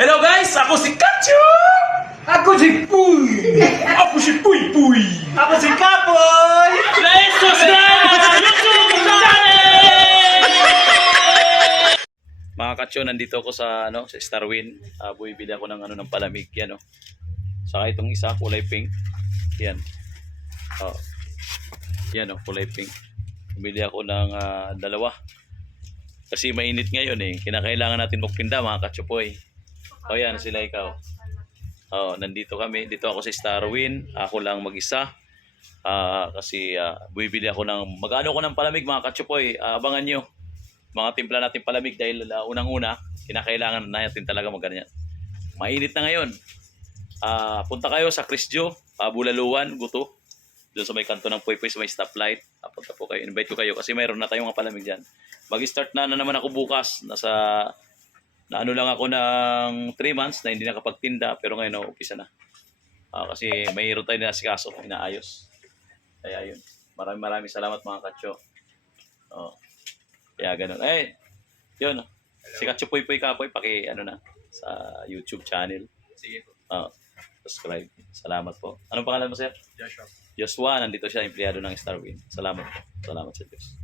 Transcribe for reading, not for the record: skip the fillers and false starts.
Hello guys, ako si Kacho! Ako si Puy! Ako si Puy Puy! Ako si Kapoy! Let's subscribe sa YouTube channel! Mga Kacho, nandito ako sa sa Starwin. Bumibili ako ng palamig yan, no. Saka itong isa kulay pink. Yan. Oh. Yan, kulay pink. Bumili ako ng dalawa. Kasi mainit ngayon Kinakailangan natin magtinda, mga Kachopoy. O yan, sila ikaw. Nandito kami. Dito ako sa Starwin. Ako lang mag-isa. Kasi bumibili ako mag-ano ko ng palamig, mga Kachopoy. Abangan nyo. Mga timpla natin palamig dahil unang-una, kinakailangan natin talaga mag-ganyan. Mainit na ngayon. Punta kayo sa Chris Joe, Bulaluan, Guto. Doon sa may kanto ng Poy Poy, sa may stoplight. Punta po kayo. Invite ko kayo kasi mayroon na tayong mga palamig dyan. Mag-start na naman ako bukas. Naano lang ako ng 3 months na hindi nakapagtinda. Pero ngayon, umpisa na. Kasi mayroon tayo na sikaso, inaayos. Kaya yun. Maraming salamat, mga Kacho. Kaya ganun. Yun. Si Kacho Poy Poy Kapoy, sa YouTube channel. Sige po. Subscribe. Salamat po. Anong pangalan mo, sir? Joshua. Joshua, nandito siya, empleyado ng Starwin. Salamat po. Salamat sa Diyos.